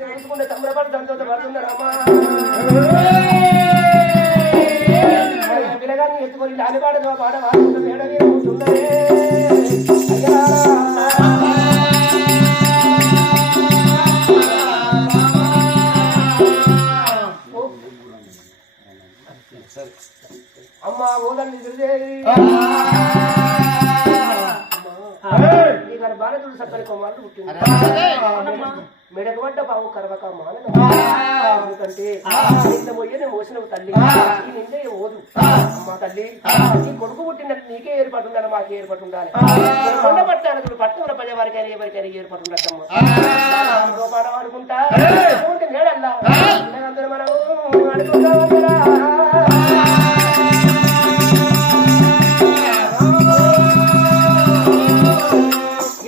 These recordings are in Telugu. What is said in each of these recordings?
తెలుసుకుంటే సంబరపడి సంతోషపడుతున్నారమ్మా పిల్లగాన్ని ఎత్తుకొని లాలిపాడదు ఆ పాట మీద ఉంటున్నారే అయ్యా అమ్మ ఓదండి దుర్దేవి నీ గారి బాలదుడు సక్కని కుమారుడు పుట్టింది పావు కరవక ఎందుకంటే నిన్న పోయి మోసినవు తల్లి. ఈ నిందే ఓదు అమ్మ తల్లి నీ కొడుకు పుట్టినట్టు నీకే ఏర్పాటు ఉండాలి మాకే ఏర్పాటు ఉండాలి. కొండ పట్టాను పట్టణంలో పడే వారికైనా ఎవరికైనా ఏర్పాటు ఉండద్దమ్మా. పాట వాడుకుంటా ఉంటే మేడల్లా అందరూ మనం అనుకుంటా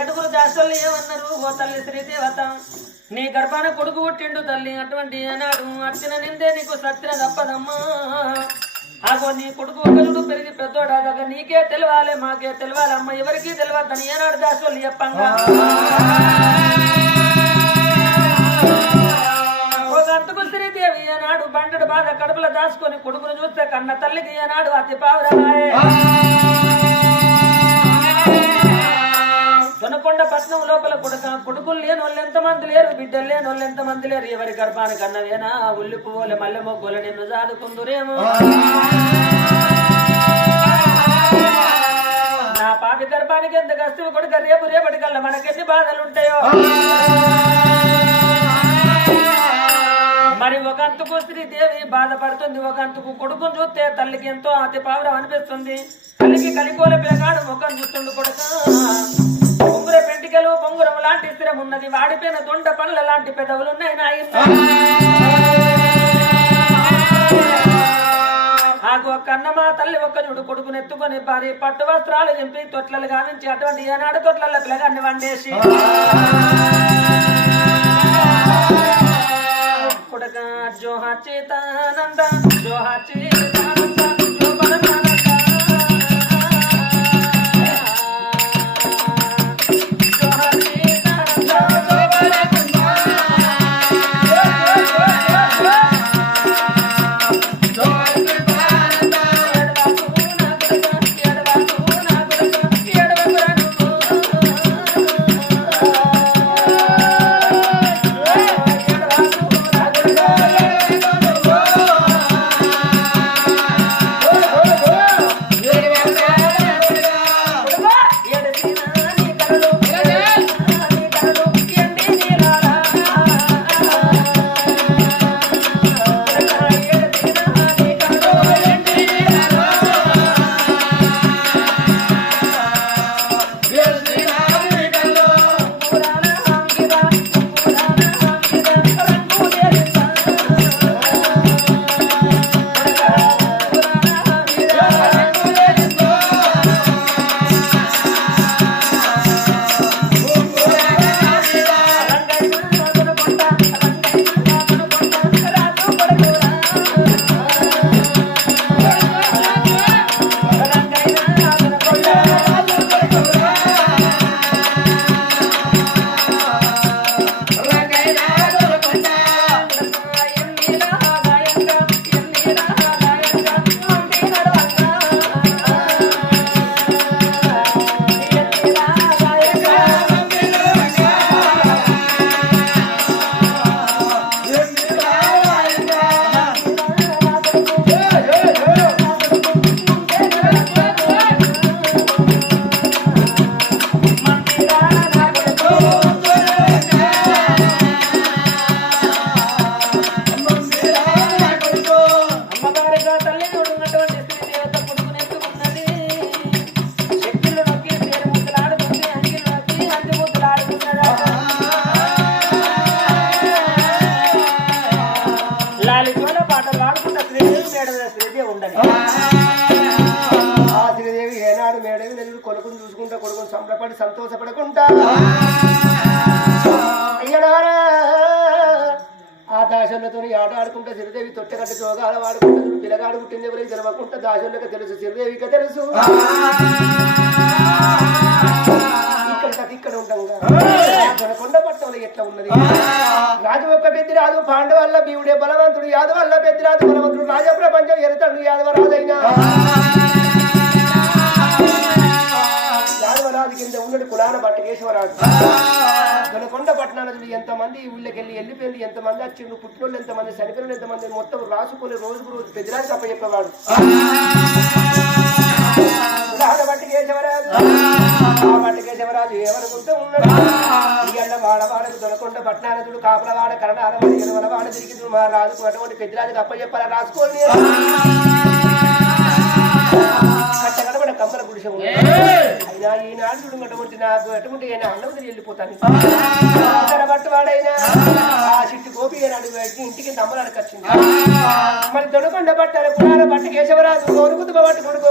ఏడుగురు దాసోళ్ళు ఏమన్నారు? ఓ తల్లి శ్రీదేవత. నీ గర్భాన కొడుకు పుట్టిండు తల్లి అటువంటి అన్నాడు అచ్చిన నిందే నీకు సత్య తప్పదమ్మా. ఆగో నీ కొడుకు ఒకరుడు పెరిగి పెద్దోడాగా నీకే తెలవాలి మాకే తెలవాలి అమ్మ ఎవరికి తెలియద్దని ఏనాడు దాసోళ్ళు చెప్పంగా. ఒక అంతకు శ్రీదేవి ఏనాడు బండడు బాధ కడుపులో దాచుకొని కొడుకును చూస్తే కన్న తల్లికి ఏనాడు అతి పావురాయే కొనకొండ పట్నం లోపల కొడుక కొడుకులు లేని వాళ్ళు ఎంతమంది లేరు బిడ్డలు లేని వాళ్ళు ఎంతమంది లేరు. ఎవరి గర్భానికి అన్నవేనా ఉల్లి పువ్వుల మల్లె మొగ్గుల నిన్ను జాదుకుందురేమో నా పాపి గర్భానికి ఎంత కష్టం కొడుక రేపు రేపటి కల్లా మనకెన్ని బాధలు ఉంటాయో మరి ఒక అంతకు శ్రీదేవి బాధపడుతుంది. ఒక అంతకు కొడుకును చూస్తే తల్లికి ఎంతో అతి పావురం అనిపిస్తుంది. తల్లికి కలికోల పిల్లగాడు ముఖం చూస్తుండు కొడుక. పొంగుర పొంగురం లాంటి స్థిరం ఉన్నది. వాడిపోయిన దొండ పండ్ల లాంటి పెదవులు ఉన్నాయి నాయన నాకు ఒక అన్నమా తల్లి ఒక్క చూడు కొడుకుని ఎత్తుకొని పారి పట్టు వస్త్రాలు చింపి తొట్లలు గావించి అటువంటి ఏనాడు తొట్ల పిల్లగాన్ని వండేసి. కొడక జోహా చేతానంద జోహా చేతానంద కొడుకుని సంతోషపడకుంటా అయ్యడారా ఆ దాసన్నతో ఆట ఆడుకుంటా శ్రీదేవి తొట్టగట్ట జోగాల పిల్లగాడు పుట్టింది ఎవరికి తెలవకుంటా దాసన్నకు తెలుసు శ్రీదేవికి తెలుసు. ఇక్కడ ఇక్కడ ఉండగా. కొండ ఎట్లా ఉన్నది? రాజు ఒక్క పెద్ద రాజు పాండవల్ల భీముడే బలవంతుడు యాదవల్ల పెద్ద రాజు బలవంతుడు రాజ ప్రపంచం ఎరతండు యాదవ రాజైనా యాదవరాజు కింద ఉన్నది కులాన బట్టకేశ్వరరాజు దొనకొండ పట్టణాలు ఎంతమంది ఊళ్ళకెళ్ళి వెళ్ళిపోయింది ఎంతమంది వచ్చిండు పుట్టినోళ్ళు ఎంతమంది చనిపోయిన ఎంతమంది మొత్తం రాసుకొని రోజుకు రోజు పెద్దరాజు అప్ప చెప్పేవాడు. కులాన బట్టకేశ్వరరాజు ఆ ఏమనుకుంటూ ఉన్నాడు? ఇయ్యల్ల వాడవాడకు దొనకొండ పట్టణాలతుడు కాపలవాడ కరణాలవాడ ఎలవలవాడ తిరిగి మా రాజుకు అటువంటి పెద్దరాజుకు అప్ప చెప్పాలా? రాసుకోండి కట్టగడబడ కమ్మల గుడిసె ఉంది. అయినా ఈనాడు చూడు అటువంటి నాకు అటువంటి ఆయన అన్నవదిలి వెళ్ళిపోతాను అక్కడ ఆ చిట్టు గోపి ఏనాడు పెట్టి ఇంటికి దమ్మలాడకి వచ్చింది మరి దొనకొండ పట్టారు పురాణ పట్ట కేశవరాజు గోరుకుతు పట్టు కొడుకో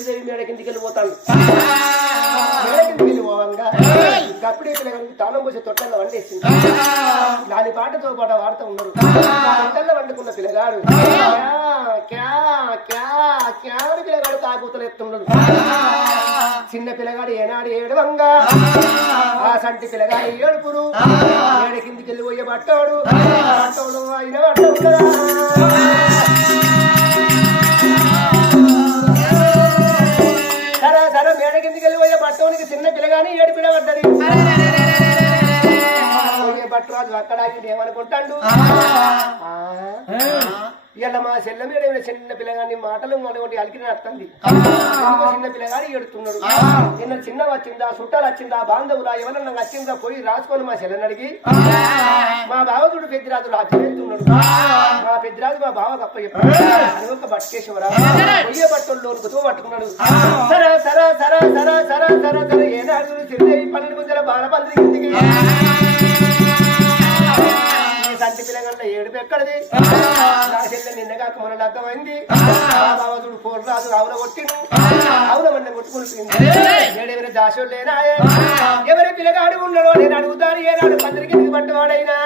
తిరిగి మేడ కిందికి వెళ్ళిపోతాడు మేడ కిందికి వెళ్ళిపోవంగా. గప్పుడే పిల్లగానికి తాళం పోసి తొట్టల్లో వండేసింది. దాని పాటతో పాట వాడుతూ ఉన్నారు తొట్టల్లో వండుకున్న పిల్లగాడు. క్యా క్యా క్యా అని పిల్లగాడు తాగుతలు ఎత్తున్నాడు చిన్న పిల్లగాడు ఏనాడు ఏడవంగా. ఆ. సంటి పిల్లగాడు ఏడుపురు ఏడ కిందికి వెళ్ళి పోయే బట్టోడు బట్టోడు అయిన బట్టోనికి చిన్న పిల్లగాని ఏడిపిడ పడ్డది పోయే బట్టు రాజు అక్కడ ఏమనుకుంటాడు ఇలా మా చెల్ల మీద చిన్న పిల్లగాని మాటలు మనోటి అలికిన వస్తుంది చిన్న పిల్లగాని ఏడుతున్నాడు నిన్న చిన్న వచ్చిందా చుట్టాలు వచ్చిందా బాంధవులా ఎవరన్నా వచ్చిందా పోయి రాసుకొని మా చెల్లని అడిగి మా బావతుడు పెద్దరాజు రాజ్యం వెళ్తున్నాడు మా పెద్దరాజు మా బావ గప్ప చెప్పాడు ఒక బట్టకేశ్వరా పొయ్యే బట్టల్లో కుతువ పట్టుకున్నాడు. సరే సరే సరే సరే సరే సరే సరే ఏనాడు చిరుదేవి పన్నెండు ముందర బాలపందిరి కిందికి సంటి ఏడుపు ఎక్కడది? నా చెల్లె నిన్నగాక మొన్న లగ్గమైంది మా ఫోన్ రాదు ఆవుల కొట్టిను ఆవుల మన్న కొట్టుకుంటుంది ఏడెవరి దాసుడు లేనాయే ఎవరి పిల్లగాడు ఉండడో నేను అడుగుతాను ఏనాడు పత్రిక పట్టువాడైనా?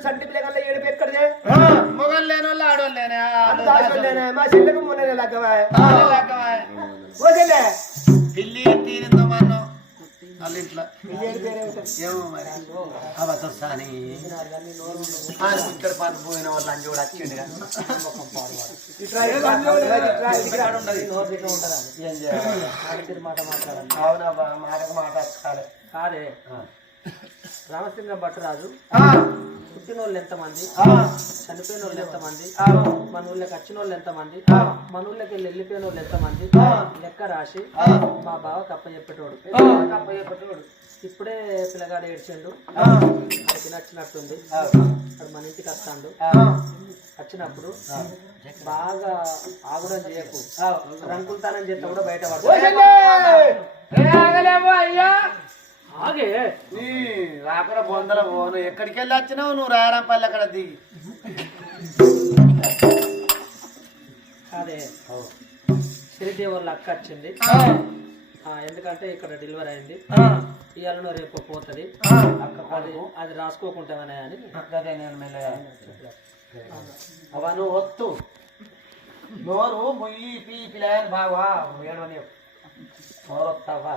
చూడు సంటి పిల్లగల్ల ఏడుపు ఎక్కడదే మొగలు లేని వాళ్ళు దాచుకోలేనే మా చెల్లెకు మొన్న లగ్గమా ఓకేలే పిల్లి తీరిందో మనం వాళ్ళ ఇంట్లో. పేరు పేరేమిటో ఏమో మరి. అవతొస్తాని. ఇక్కడ పాత పోయిన వాళ్ళు అంజు కూడా వచ్చిండు అవునా బా, మాటకు మాట వస్తాలే. కాదే. రామచంద్ర భట్టరాజు పుట్టిన వాళ్ళు ఎంతమంది? చనిపోయిన వాళ్ళు ఎంతమంది? మన ఊళ్ళకి వచ్చిన వాళ్ళు ఎంతమంది మన ఊళ్ళకి వెళ్ళి వెళ్ళిపోయిన వాళ్ళు ఎంతమంది లెక్క రాసి మా బావ కప్ప చెప్పేటోడు కప్ప చెప్పేటోడు ఇప్పుడే పిల్లగాడు ఏడ్చిండు. ఆయనకి నచ్చినట్టుంది. వాడు మన ఇంటికి వస్తాడు. వచ్చినప్పుడు బాగా ఆగుడం చేయకు. రంకులతానం చేస్తే కూడా బయట పడతాడు ఆగే. నీ రాకుండా బొందల పోను ఎక్కడికి వెళ్ళి వచ్చినావు? నువ్వు రాయరంపల్లి అక్కడ దిగి. అదే. శ్రీదేవి వాళ్ళ అక్క వచ్చింది. ఎందుకంటే ఇక్కడ డెలివరీ అయింది. ఇవాళ రేపు పోతుంది. అది అది రాసుకోకుంటామనే అని అదే నేను మెల్లగా అవను వత్తు నోరు ముయ్యి పీ పిల్లలు బాగా ఏడవని నోరు వస్తావా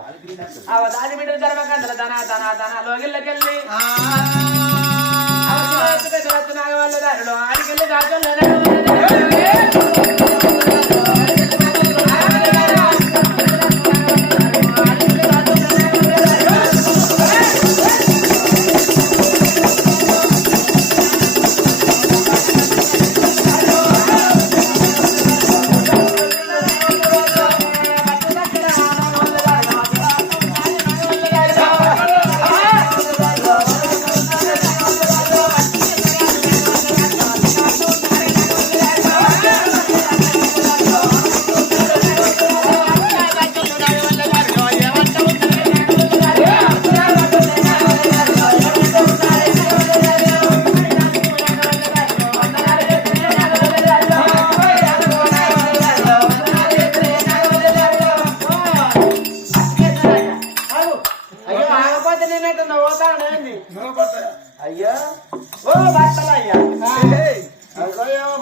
అవ దాని బిడ్డ ధర్మకందల దన దన దన లోగిళ్ళకెళ్ళి నాగవాళ్ళ దారిలో ఆడికెళ్ళి అయ్యో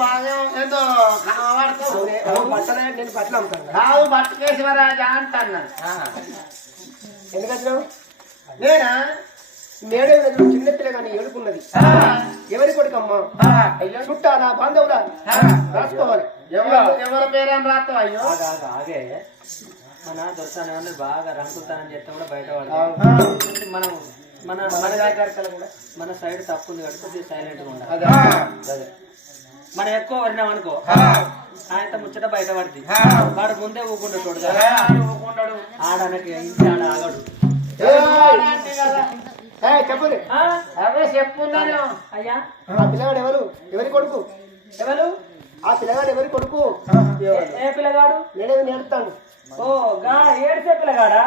బాగా ఏదో కనబడతావు బట్టలే నేను బట్టలు అమ్ముతాను రావు బట్టకేశ్వరాజా అంటాను. ఎందుకంటే నేనా? మేడే చిన్న పిల్ల కానీ ఏడుకున్నది ఎవరి కొడుకమ్మా? చుట్టాలా బాంధవులా? రాసుకోవాలి. ఎవరు ఎవరి పేరేం రాస్తావు అయ్యో? ఆగే మన దొరసాని బాగా రంకుతానం చేస్తే కూడా బయట మనం మన మన కూడా మన సైడ్ తప్పు ఉంది కాబట్టి సైలెంట్గా ఉండాలి. అదే. అదే. మనం ఎక్కువ వరినాం అనుకో. ఆయన ముచ్చట బయట పడుతుంది వాడు ముందే ఊకుండేటోడు కదా. ఆడనకి ఇంటి ఆడ ఆగడు. ఆ? అవే చెప్పున్నాను అయ్యా. ఆ పిల్లగాడు ఎవరు? ఎవరి కొడుకు? ఎవరు? ఆ పిల్లగాడు ఎవరి కొడుకు? ఏ- పిల్లగాడు? నేనే నేర్తాను ఓ గా ఏడ్చే పిల్లగాడా?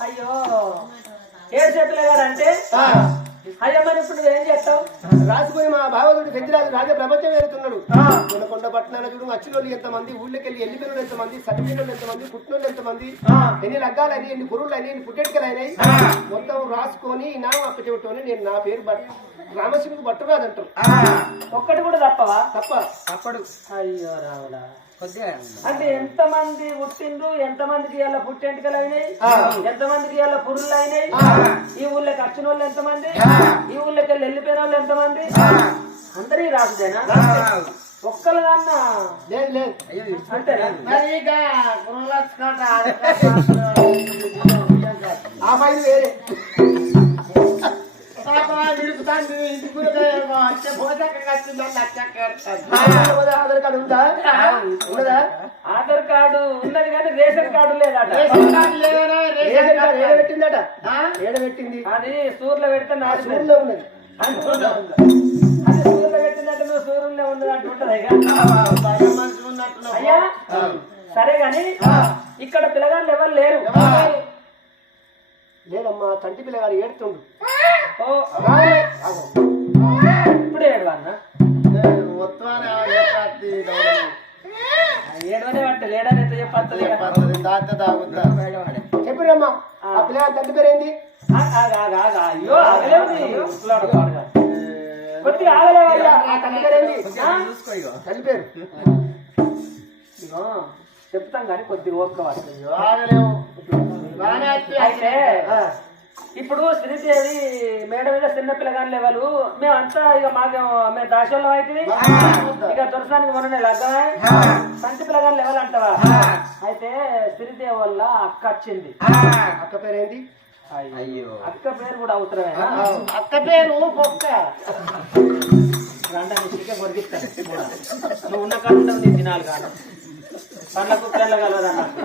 అయ్యో. ఏడ్చే పిల్లగాడు అంటే అయ్యో ఇప్పుడు నువ్వేం చేస్తావు? రాసిపోయి మా భావనుడు పెంచిరాజు రాజ ప్రపంచం ఏరుతున్నాడు కొనకొండ పట్టణాల చూడు వచ్చినోళ్ళు ఎంతమంది ఊళ్ళకి వెళ్ళి వెళ్ళిపోయిన ఎంతమంది సరిపోయిన ఎంతమంది పుట్టినోళ్ళు ఎంతమంది ఎన్ని లగ్గాలని ఎన్ని పురుళ్ళు ఎన్ని పుట్టెటికలు అయినాయి మొత్తం రాసుకొని నా అప్ప చెబుతాను నేను నా పేరు బట్ రామసింగ్ భట్టురాజు అంటారు ఒక్కటి కూడా తప్పవా? తప్ప. అప్పుడు అయ్యో రావుడా అంటే ఎంత మంది పుట్టిండ్రు ఎంత మందికి ఇలా పుట్టెంటికలు అయినాయి? ఎంత మందికి ఇలా పురుళ్ళు అయినాయి? ఈ ఊళ్ళోకి వచ్చిన వాళ్ళు ఎంతమంది ఈ ఊళ్ళోకి వెళ్ళి వెళ్ళిపోయిన వాళ్ళు ఎంతమంది అందరి రాసుదేనా ఒక్కరు కన్నా లేదు లేదు. అంతేనా? మరి ఇక గురులక్ష్మణ ఆ ఫైల్ వేరే. ఆధార్ కార్డు ఉందా? ఆధార్ కార్డు ఉన్నది కానీ రేషన్ కార్డు లేదట. రేషన్ కార్డు ఏడ పెట్టిందట? ఏడ పెట్టింది? అది సూర్లో పెడితే నాది ఊర్లో ఉన్నది. అది సూర్లో పెట్టిందంటే నువ్వు సూర్యుల్లో ఉన్నది అంటూ ఉంటది. అయ్యా సరే గాని ఇక్కడ పిల్లగాళ్ళు ఎవరు లేరు? లేదమ్మా తంటి పిల్లగాడు ఏడుతుండు. ఓ ఇప్పుడు ఏడు అన్న ఏడవనే పట్ట లేడని చెప్పత్తలే చెప్పిరమ్మా ఆ పిల్ల పిల్లగా తండ్రి. అయ్యో. కొద్దిగా ఆగలేవయ్యా ఆ తండ్రి పేరు? చెప్తాం కానీ కొద్దిగా ఓపిక ఆగలేవు. బాగానే వచ్చి అయితే ఇప్పుడు శ్రీదేవి మేడ మీద చిన్న పిల్లగాని లెవెలు. మేమంతా ఇక మాకు మేము దాశల్లో అయితే ఇక దొరసానికి మొన్న లగ్గమే సంటి పిల్లగాని లెవెల్ అంటావా అయితే శ్రీదేవి వల్ల అక్క వచ్చింది. అక్క పేరేంది అయ్యో. అక్క పేరు కూడా అవసరమేనా అక్క పేరు పొక్క రండా నీ చికెన్ కొరికిస్తాను. నువ్వు ఉన్న ఉండవు నీ దినాలు కాదు. పండ్ల కుక్కర్లో కలవదన్నట్టు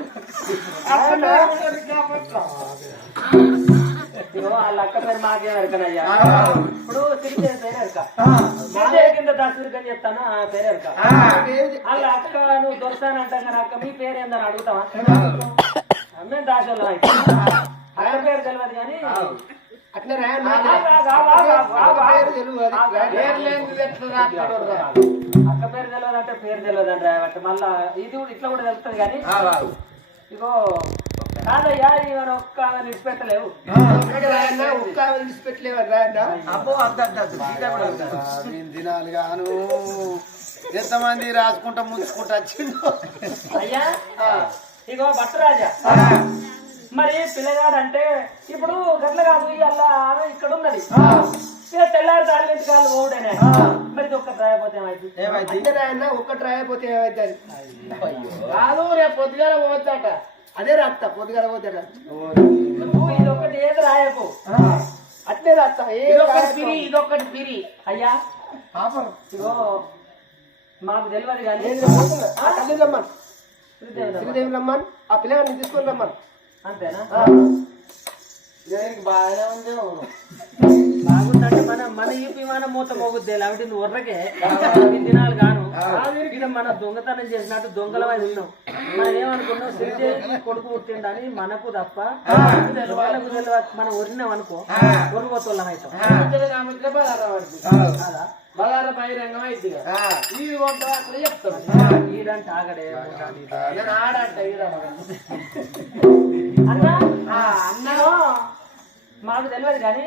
ఇగో వాళ్ళ అక్క పేరు మాకేం ఎరకనయ్యా ఇప్పుడు శ్రీదేవి పేరు ఎరక శ్రీదేవి కింద చెప్తాను ఆ పేరు ఎరక వాళ్ళ అక్క నువ్వు దొరసానంటా కానీ అక్క మీ పేరు ఏందని అడుగుతావా మేము దాసోళ్ళం అయితే అక్క పేరు తెలియదు కానీ అట్లా ఆ. పేరు తెలియదు. పేరు లేనిది ఎట్లా రాస్తాడు? అక్క పేరు తెలియదు అంటే పేరు తెలియదు అని రాయబట్టి మళ్ళా ఇది కూడా ఇట్లా కూడా తెలుస్తుంది కానీ ఇగో కాదయ్యా ఇవన్న ఒక్క ఆమెను విడిచిపెట్టలేవు ఒక్క విడిచిపెట్టలేవని రాయన్న అబ్బో. నేను దినాలు గాను. ఎంతమంది రాసుకుంటా ముంచుకుంటా వచ్చిందో. అయ్యా ఇగో భట్టరాజా మరి పిల్లగాడు అంటే ఇప్పుడు గట్ల కాదు ఆమె ఇక్కడ ఉన్నది ఇక తెల్లారి ఇంటి కాళ్ళు ఓడేనే ఇది ఒక్క రాయపోతే ఏమైంది? ఏమైంది? అంతే రాయన్న ఒక్కటి రాయపోతే ఏమైతుంది కాదు రేపు పొద్దుగాల పోతాట అదే రాస్తా పొద్దుగాల పోతాడ నువ్వు ఇది ఒకటి ఏది రాయకు? అట్లే రాస్తా ఏ ఇదొకటి పిరి ఇదొకటి పిరి. అయ్యా. ఇగో మాకు తెలియదు కానీ. తల్లి రమ్మన్ శ్రీదేవి రమ్మ. శ్రీదేవి రమ్మన్. ఆ పిల్లగాన్ని తీసుకొని రమ్మన్. అంతేనా? బాగానే ఉంది. మన మన ఈ విమానం మూత మోగుద్ది కాబట్టి నువ్వు ఉర్రకే ఈ దినాలు గాను. మన దొంగతనం చేసినట్టు దొంగలమై ఉన్నాం. మనం ఏమనుకున్నాం? శ్రీదేవికి కొడుకు పుట్టిండని మనకు తప్ప వాళ్ళకు తెలియదు మనం ఉరినాం అనుకో. ఉరిపోతున్నాం అవుతాం ముచ్చట బలారా వాడికి. కదా. బలారా బహిరంగం అయితే చెప్తాం ఈడంటే ఆగడే. ఆడంట అన్నా? అన్నో? మాకు తెలియదు కానీ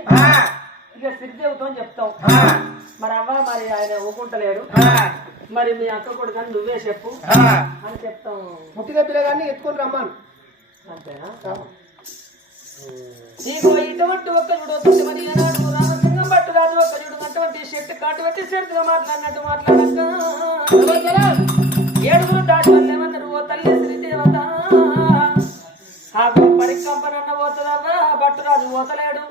ఇక శ్రీదేవితో చెప్తాం మరి అవ్వ మరి ఆయన ఊకుంటలేడు. మరి మీ అక్క కొడుకు అని నువ్వే చెప్పు అని చెప్తాం. పుట్టిన పిల్లగాన్ని ఎత్తుకొని రమ్మన్. అంతేనా? నీకు ఇటువంటి ఒక్క చూడొచ్చు మరి ఏనాడు రామసింగం పట్టు రాజు ఒక్క చూడు అటువంటి షెట్ కాటు పెట్టి షెట్గా మాట్లాడినట్టు మాట్లాడక. ఏడుగురు దాటి ఓ తల్లి శ్రీదేవత ఆ పరికంపనన్న పోతుందవ్వా. భట్టురాజు పోతలేడు.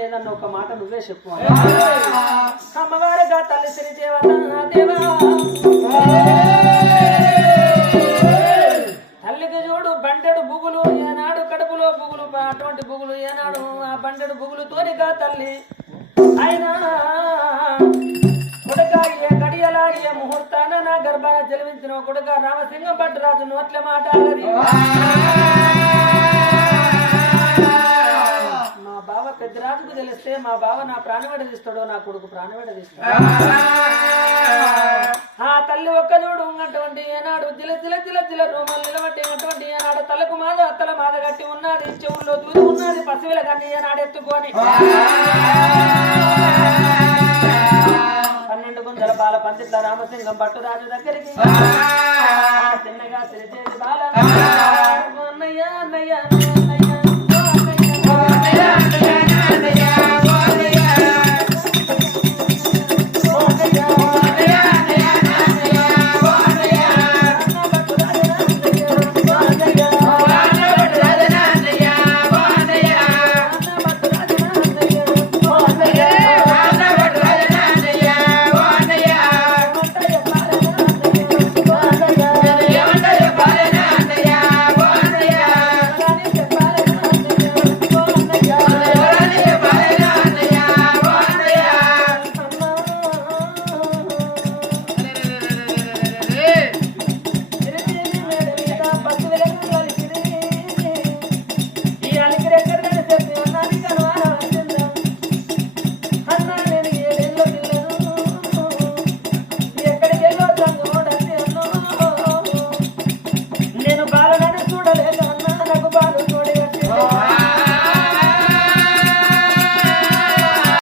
ఏదన్నా ఒక మాట నువ్వే చెప్పు అమ్మవారిగా తల్లి దేవా. తల్లికి చూడు బండెడు బుగులు ఏనాడు కడుపులో బుగులు అటువంటి బుగులు ఏనాడు ఆ బండెడు బుగులు తోనిగా తల్లి. ఆయన కొడుక ఏ గడియల ఏ ముహూర్తాన నా గర్భాన జన్మించిన కొడుక రామసింగం భట్టరాజు నోట్ల మాట్లాడది పెద్దరాజుకు తెలిస్తే మా బావ నా ప్రాణవేడ తీస్తాడో నా కొడుకు ప్రాణవేడ తీస్తాడు. ఆ. తల్లి ఒక్క చూడు అటువంటి ఏనాడు జిల జిల జిల జిల రూమలు నిలబట్టి అటువంటి ఏనాడు తలకు మాద అత్తల మాద కట్టి ఉన్నది చెవుల్లో దూది ఉన్నది పసివిల కన్ని ఏనాడు ఎత్తుకొని. పన్నెండు గుంజల బాల పందిట్ల రామసింగం భట్టురాజు దగ్గరికి. చిన్నగా శ్రీదేవి బాల. అన్నయ్య అన్నయ్య.